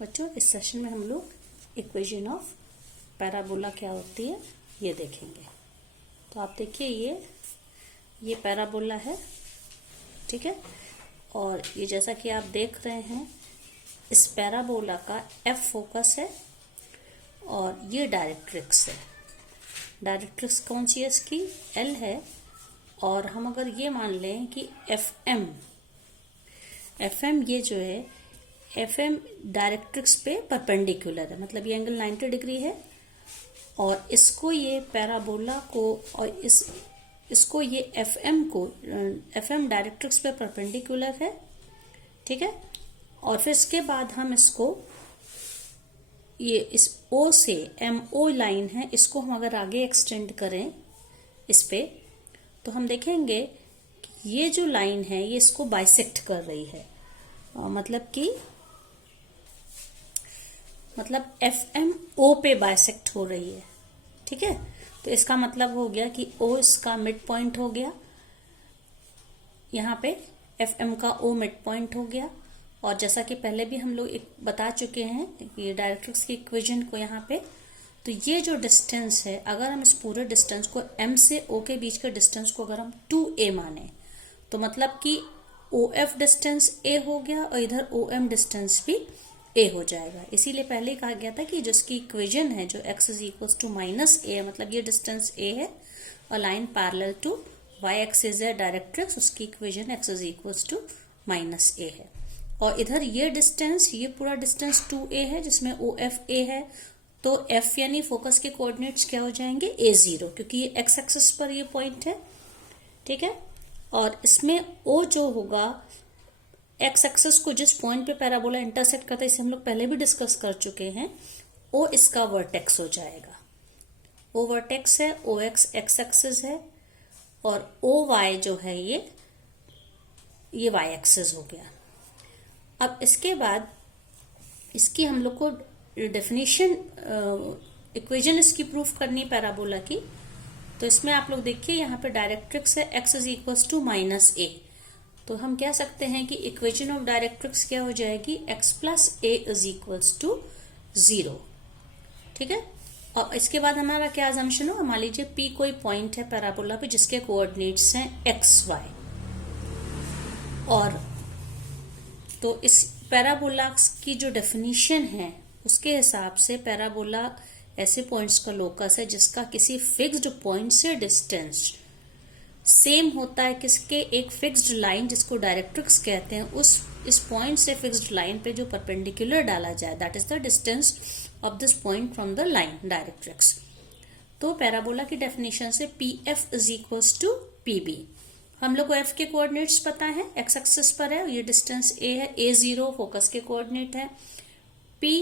बच्चों इस सेशन में हम लोग इक्वेशन ऑफ पैराबोला क्या होती है ये देखेंगे। तो आप देखिए ये पैराबोला है, ठीक है। और ये जैसा कि आप देख रहे हैं इस पैराबोला का एफ फोकस है और ये डायरेक्ट्रिक्स है। डायरेक्ट्रिक्स कौन सी है इसकी? एल है। और हम अगर ये मान लें कि एफ एम ये जो है एफ एम डायरेक्ट्रिक्स पे परपेंडिकुलर है, मतलब ये एंगल 90 डिग्री है और इसको ये पैराबोला को और इसको ये एफ एम डायरेक्ट्रिक्स पे परपेंडिकुलर है, ठीक है। और फिर इसके बाद हम इसको ये इस ओ से MO लाइन है, इसको हम अगर आगे एक्सटेंड करें इस पे तो हम देखेंगे कि ये जो लाइन है ये इसको बाइसेक्ट कर रही है, मतलब FM O पे बाइसेक्ट हो रही है, ठीक है। तो इसका मतलब हो गया कि O इसका मिड पॉइंट हो गया, यहाँ पे FM का O मिड पॉइंट हो गया। और जैसा कि पहले भी हम लोग एक बता चुके हैं ये डायरेक्ट्रिक्स की इक्वेशन को यहाँ पे, तो ये जो डिस्टेंस है अगर हम इस पूरे डिस्टेंस को M से O के बीच के डिस्टेंस को अगर हम 2A माने तो मतलब कि OF डिस्टेंस A हो गया और इधर OM डिस्टेंस भी A हो जाएगा। इसीलिए पहले कहा गया था कि जिसकी इक्वेशन है जो x is equal to minus A, मतलब ये डिस्टेंस A है और line parallel to y axis है डायरेक्ट्रिक्स, उसकी equation x is equal to minus A है। और इधर ये डिस्टेंस, ये पूरा डिस्टेंस 2A है जिसमें OFA है, तो F यानी फोकस के कोऑर्डिनेट्स क्या हो जाएंगे? A0, क्योंकि ये x एक्सिस पर ये पॉइंट है, ठीक है। और इसमें O जो होगा x एक्सिस को जिस पॉइंट पे पैराबोला इंटरसेक्ट करता है, इसे हम लोग पहले भी डिस्कस कर चुके हैं, O इसका वर्टेक्स हो जाएगा। O वर्टेक्स है, OX x एक्सिस है और OY जो है ये y एक्सिस हो गया। अब इसके बाद इसकी हम लोग को डेफिनेशन इक्वेशन इसकी प्रूफ करनी पैराबोला की। तो इसमें आप लोग देखिए यहाँ पे डायरेक्ट्रिक्स है x is equal to minus A, तो हम कह सकते हैं कि इक्वेशन ऑफ डायरेक्ट्रिक्स क्या हो जाएगी? x plus A is equal to 0, ठीक है। और इसके बाद हमारा क्या अजम्पशन हो? मान लीजिए P कोई पॉइंट है पैराबोला पे जिसके कोऑर्डिनेट्स हैं x y, और तो इस पैराबोला की जो डेफिनेशन है उसके हिसाब से पैराबोला ऐसे पॉइंट्स का लोकस है जिसका किसी फिक्स्ड पॉइंट से डिस्टेंस सेम होता है किसके? एक फिक्स्ड लाइन जिसको डायरेक्ट्रिक्स कहते हैं, इस पॉइंट से फिक्स्ड लाइन पे जो परपेंडिकुलर डाला जाए, that is the distance of this point from the line directrix. तो पैराबोला की डेफिनेशन से PF is equals to PB। हम लोग को F के कोऑर्डिनेट्स पता है, x एक्सिस पर है, ये डिस्टेंस A है, A0 फोकस के कोऑर्डिनेट है। P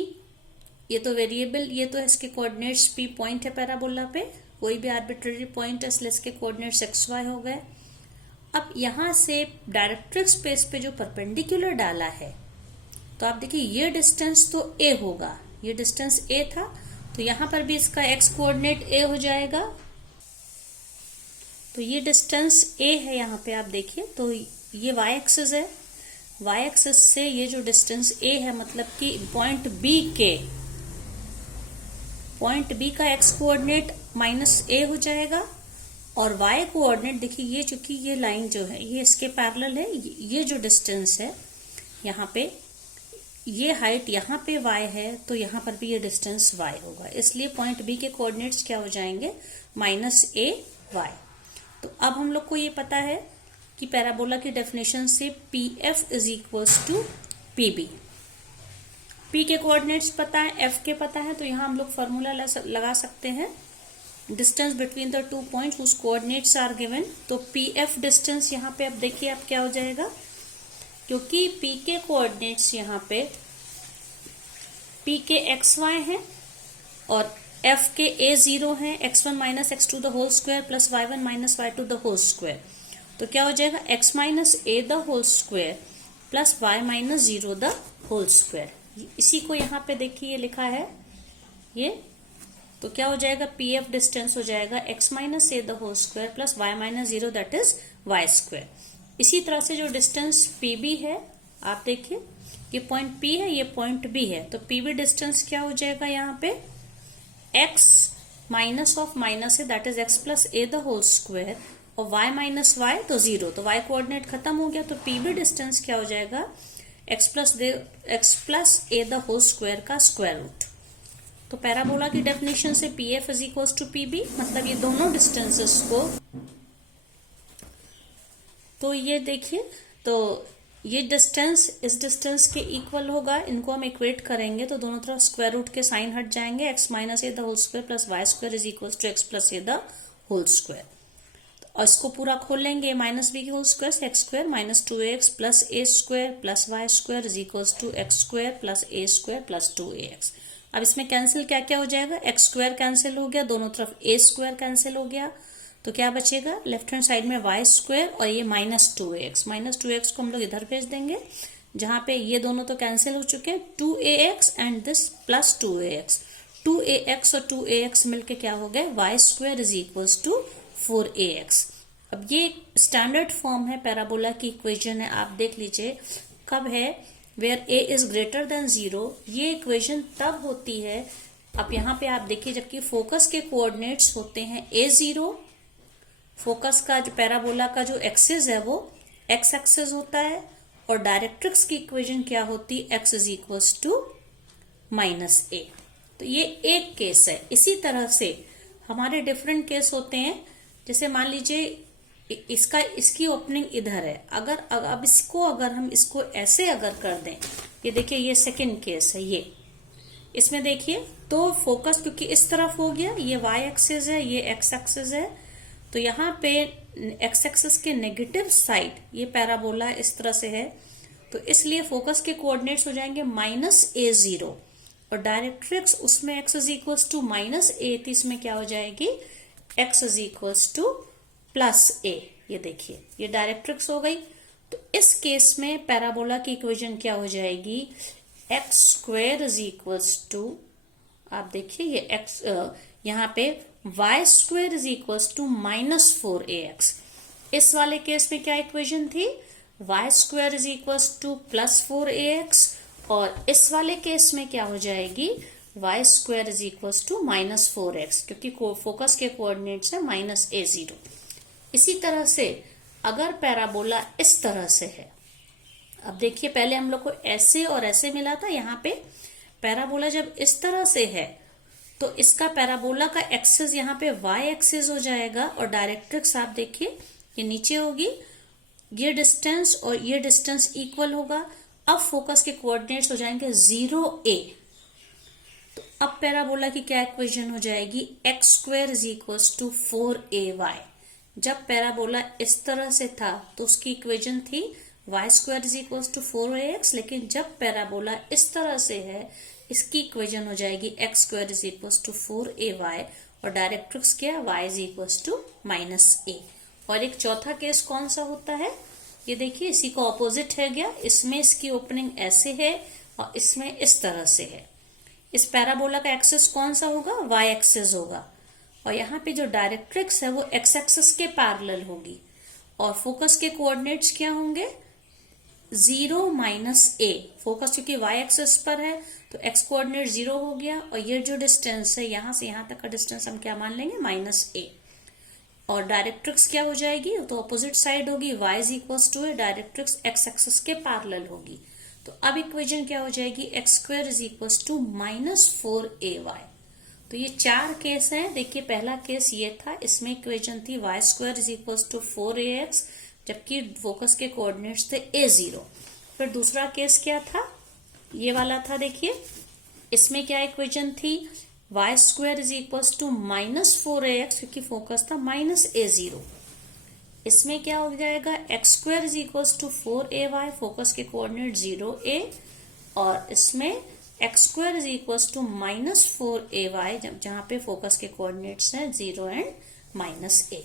ये तो वेरिएबल, ये तो इसके कोऑर्डिनेट्स P पॉइंट है पैराबोला पे, कोई भी आर्बिट्रेरी पॉइंट है, इसलिए इसके कोऑर्डिनेट्स XY हो गए। अब यहां से डायरेक्ट्रिक्स स्पेस पे जो परपेंडिकुलर डाला है, तो आप देखिए ये डिस्टेंस तो A होगा, ये डिस्टेंस A था, तो यहां पर भी इसका x कोऑर्डिनेट A हो जाएगा। तो ये डिस्टेंस A है, यहाँ पे आप देखिए, तो ये y एक्सिस है, y एक्सिस से ये जो डिस्टेंस A है मतलब कि पॉइंट B का x कोऑर्डिनेट माइनस A हो जाएगा और y कोऑर्डिनेट देखिए ये चूंकि ये लाइन जो है ये इसके पैरेलल है, ये जो डिस्टेंस है यहाँ पे ये हाइट यहाँ पे y है, तो यहाँ पर भी ये डिस्टेंस y होगा, इसलिए पॉइंट B के कोऑर्डिनेट्स क्या हो जाएंगे? Minus AY। तो अब हम लोग को ये पता है कि पैराबोला की डेफिनेशन से PF is equals to PB। P के कोऑर्डिनेट्स पता है, F के पता है, तो यहाँ हम लोग फॉर्मूला लगा सकते हैं, distance between the two points whose coordinates are given. तो PF डिस्टेंस यहाँ पे अब देखिए अब क्या हो जाएगा, क्योंकि P के कोऑर्डिनेट्स यहाँ पे P के XY हैं और F के A0 है, x1 minus x2 the whole square plus y1 minus y2 the whole square, तो क्या हो जाएगा? x minus A the whole square plus y minus 0 the whole square. इसी को यहाँ पे देखिए ये लिखा है ये, तो क्या हो जाएगा? PF डिस्टेंस हो जाएगा x minus A the whole square plus y minus 0 that is y square. इसी तरह से जो डिस्टेंस PB है आप देखिए ये पॉइंट P है, ये पॉइंट B है, तो PB डिस्टेंस क्या हो जाएगा यहाँ पे x माइनस ऑफ माइनस है, that is x plus A the whole square, और y माइनस वाई तो 0, तो y कोऑर्डिनेट खत्म हो गया, तो PB डिस्टेंस क्या हो जाएगा x plus A the whole square का स्क्वायर रूट। तो पैराबोला की डेफिनेशन से PF is equals to PB, मतलब ये दोनों डिस्टेंसेस को, तो ये देखिए, तो ये डिस्टेंस इस डिस्टेंस के इक्वल होगा, इनको हम इक्वेट करेंगे तो दोनों तरफ स्क्वायर रूट के साइन हट जाएंगे, x minus A the whole square plus y square is equal to x plus A the whole square, और इसको पूरा खोल लेंगे, माइनस बी की होल स्क्वायर से x square minus 2ax plus A square plus y square is equal to x square plus A square plus 2ax। अब इसमें cancel क्या क्या हो जाएगा, एक्स स्क्वायर कैंसिल हो गया, दोनों तरफ ए स्क्वायर कैंसिल हो गया, तो क्या बचेगा लेफ्ट हैंड साइड में वाई स्क्वायर और ये माइनस 2ax को हम लोग इधर भेज देंगे, जहां पे ये दोनों तो कैंसिल हो चुके हैं, 2ax and this plus 2ax और 2ax मिलके क्या हो गए y square is equals to 4ax। अब ये स्टैंडर्ड फॉर्म है पैराबोला की इक्वेशन है, आप देख लीजिए कब है, where a is greater than 0, ये इक्वेशन तब होती है, अब यहाँ पे आप देखिए जबकि फोकस के कोऑर्डिनेट्स होते हैं a0, फोकस का जो पैराबोला का जो एक्सिस है वो x एक्सिस होता है, और डायरेक्ट्रिक्स की इक्वेशन क्या होती है x is equals to minus A. तो ये एक केस है। इसी तरह से हमारे डिफरेंट केस होते हैं, जैसे मान लीजिए इसकी ओपनिंग इधर है, अब इसको अगर हम इसको ऐसे अगर कर दें, ये देखिए ये सेकंड केस है, ये इसमें देखिए तो फोकस क्योंकि इस तरफ हो गया, ये y एक्सिस है, ये x एक्सिस है, तो यहाँ पे x एक्सिस के नेगेटिव साइड ये पैराबोला इस तरह से है, तो इसलिए फोकस के कोऑर्डिनेट्स हो जाएंगे -a0, और डायरेक्ट्रिक्स उसमें x is equals to -a, तो इसमें क्या हो जाएगी x is equals to +a। ये देखिए ये डायरेक्ट्रिक्स हो गई। तो इस केस में पैराबोला की इक्वेशन क्या हो जाएगी, x square is equals to, आप देखिए ये x यहाँ पे y square is equals to -4ax। इस वाले केस में क्या इक्वेशन थी, y square is equals to +4ax, और इस वाले केस में क्या हो जाएगी y square is equals to -4x, क्योंकि फोकस के कोऑर्डिनेट्स है -a0। इसी तरह से अगर पैराबोला इस तरह से है, अब देखिए पहले हम लोग को ऐसे और ऐसे मिला था, यहाँ पे पैराबोला जब इस तरह से है तो इसका पैराबोला का एक्सिस यहाँ पे y एक्सिस हो जाएगा, और डायरेक्ट्रिक्स आप देखिए ये नीचे होगी, ये डिस्टेंस और ये डिस्टेंस इक्वल होगा। अब फोकस के कोऑर्डिनेट्स हो जाएंगे 0a, तो अब पैराबोला की क्या इक्वेशन हो जाएगी, x square is equals to 4ay। जब पैराबोला इस तरह से था तो उसकी इक्वेशन थी y square is equals to 4ax, लेकिन जब पैराबोला इस तरह से है इसकी इक्वेशन हो जाएगी x square is equals to 4ay, और डायरेक्ट्रिक्स क्या y is equals to -a। और एक चौथा केस कौन सा होता है, ये देखिए इसी को ऑपोजिट है गया, इसमें इसकी ओपनिंग ऐसे है और इसमें इस तरह से है। इस पैराबोला का एक्सिस कौन सा होगा, y एक्सिस होगा, और यहाँ पे जो डायरेक्ट्रिक्स है वो x एक्सिस के पैरेलल होगी, और फोकस के कोऑर्डिनेट्स क्या होंगे 0 -a। फोकस क्योंकि y एक्सिस पर है तो x कोऑर्डिनेट 0 हो गया, और ये जो डिस्टेंस है यहाँ से यहाँ तक का डिस्टेंस हम क्या मान लेंगे -a, और डायरेक्ट्रिक्स क्या हो जाएगी, तो ऑपोजिट साइड होगी, y is equals to directrix x axis के पैरेलल होगी। तो अब इक्वेशन क्या हो जाएगी, x square is equals to -4ay। तो ये 4 केस हैं। देखिए पहला केस ये था, इसमें इक्वेशन थी y square is equals to 4ax, जबकि फोकस के कोऑर्डिनेट्स थे a0। फिर दूसरा केस क्या था, ये वाला था, देखिए इसमें क्या इक्वेशन थी, y square is equals to -4ax, क्योंकि फोकस था -a0। इसमें क्या हो जाएगा, x square is equals to 4ay, focus के कोऑर्डिनेट 0a, और इसमें x square is equals to -4ay, जहां पे फोकस के कोऑर्डिनेट्स हैं 0 एंड -a।